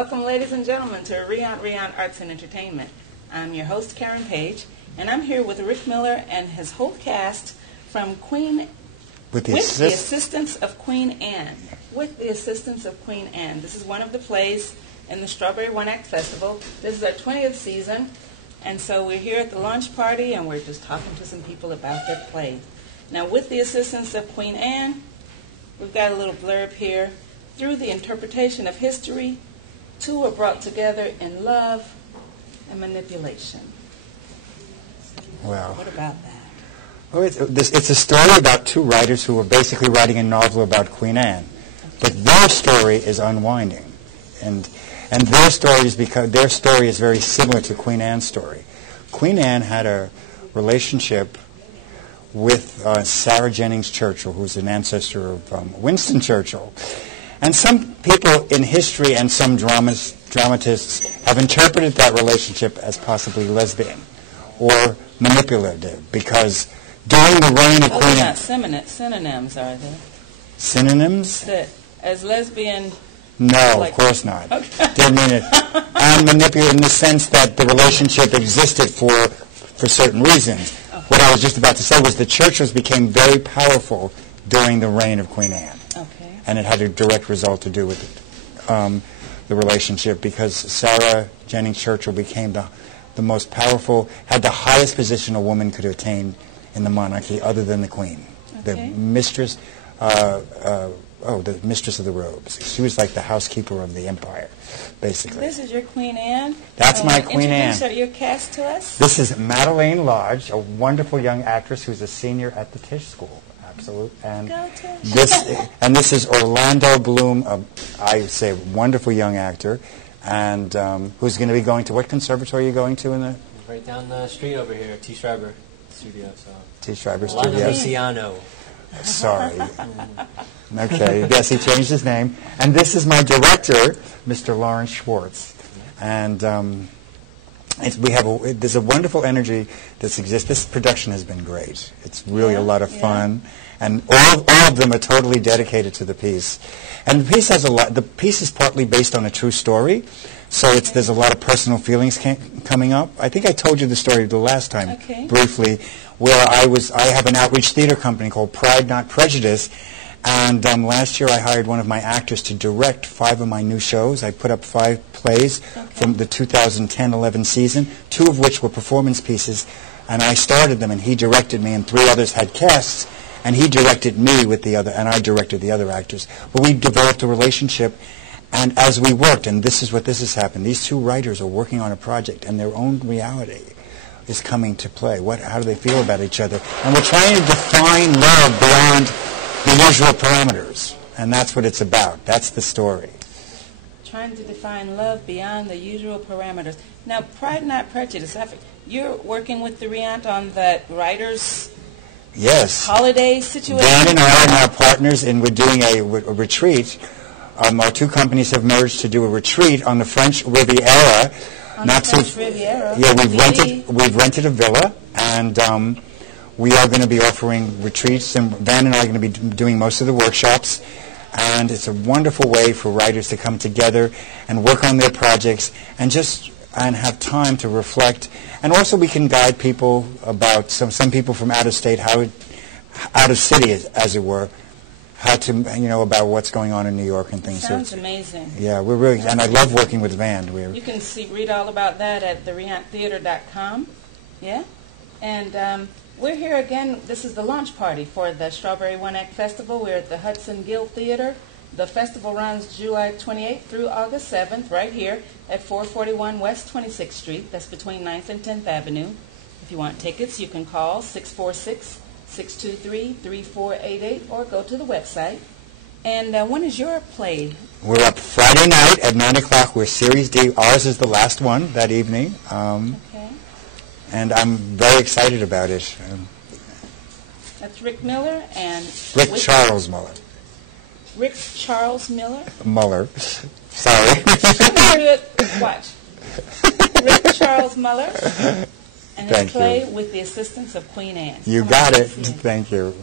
Welcome, ladies and gentlemen, to Riant Arts and Entertainment. I'm your host, Karen Page, and I'm here with Rick Miller and his whole cast from Queen... With the assistance of Queen Anne. With the assistance of Queen Anne. This is one of the plays in the Strawberry One Act Festival. This is our 20th season, and so we're here at the launch party, and we're just talking to some people about their play. Now, with the assistance of Queen Anne, we've got a little blurb here. Through the interpretation of history, two are brought together in love and manipulation. Well, what about that? Well, it's a story about two writers who are basically writing a novel about Queen Anne. But their story is unwinding. And their story is very similar to Queen Anne's story. Queen Anne had a relationship with Sarah Jennings Churchill, who's an ancestor of Winston Churchill. And some people in history and some dramatists have interpreted that relationship as possibly lesbian or manipulative, because during the reign of Queen Anne... synonyms, are they? Synonyms? As lesbian... No, of course not. Okay. Didn't mean it. And manipulative in the sense that the relationship existed for certain reasons. Okay. What I was just about to say was the Churchills became very powerful during the reign of Queen Anne. Okay. And it had a direct result to do with the relationship, because Sarah Jennings Churchill became the most powerful, had the highest position a woman could attain in the monarchy other than the Queen. Okay. The mistress of the robes. She was like the housekeeper of the empire, basically. This is your Queen Anne? That's my Queen Anne. Introduce your cast to us? This is Madeleine Lodge, a wonderful young actress who's a senior at the Tisch School. Absolute. And this is Orlando Bloom, I say wonderful young actor, and who's going to be going to, what conservatory are you going to in the... Right down the street over here, T. Schreiber Studio. T. Schreiber Orlando Studio. Luciano. Sorry. Okay, yes, he changed his name. And this is my director, Mr. Lawrence Schwartz. And there's a wonderful energy that exists. This production has been great. It's really a lot of fun. And all of them are totally dedicated to the piece. And the piece has the piece is partly based on a true story. So there's a lot of personal feelings coming up. I think I told you the story the last time, briefly, where I have an outreach theater company called Pride Not Prejudice, and last year I hired one of my actors to direct 5 of my new shows. I put up 5 plays from the 2010-11 season, 2 of which were performance pieces, and I started them, and he directed me, and 3 others had casts, and he directed me with the other, and I directed the other actors. But we developed a relationship. And as we worked, and this has happened, these 2 writers are working on a project, and their own reality is coming to play. How do they feel about each other? And we're trying to define love beyond the usual parameters, and that's what it's about. That's the story. Trying to define love beyond the usual parameters. Now, Pride Not Prejudice, you're working with the Riant on that writers' holiday situation? Dan and I are now partners, and we're doing a retreat. Our 2 companies have merged to do a retreat on the French Riviera. Riviera. Yeah, we've rented a villa, and we are going to be offering retreats. And Van and I are going to be doing most of the workshops. And it's a wonderful way for writers to come together and work on their projects and have time to reflect. And also, we can guide people about some people from out of state, out of city, as it were. How to, about what's going on in New York and things. Sounds amazing. Yeah, we're really, and I love working with Van. You can read all about that at therianttheater.com. Yeah? And we're here again. This is the launch party for the Strawberry One Act Festival. We're at the Hudson Guild Theater. The festival runs July 28th through August 7th, right here at 441 West 26th Street. That's between 9th and 10th Avenue. If you want tickets, you can call 646-623-3488 or go to the website. And when is your play? We're up Friday night at 9 o'clock. We're Series D. Ours is the last one that evening. And I'm very excited about it. That's Rick Miller and... Charles Mueller. Rick Charles Miller? Mueller. Sorry. Watch. Rick Charles Mueller. And his play with the assistance of Queen Anne. You got it. Thank you.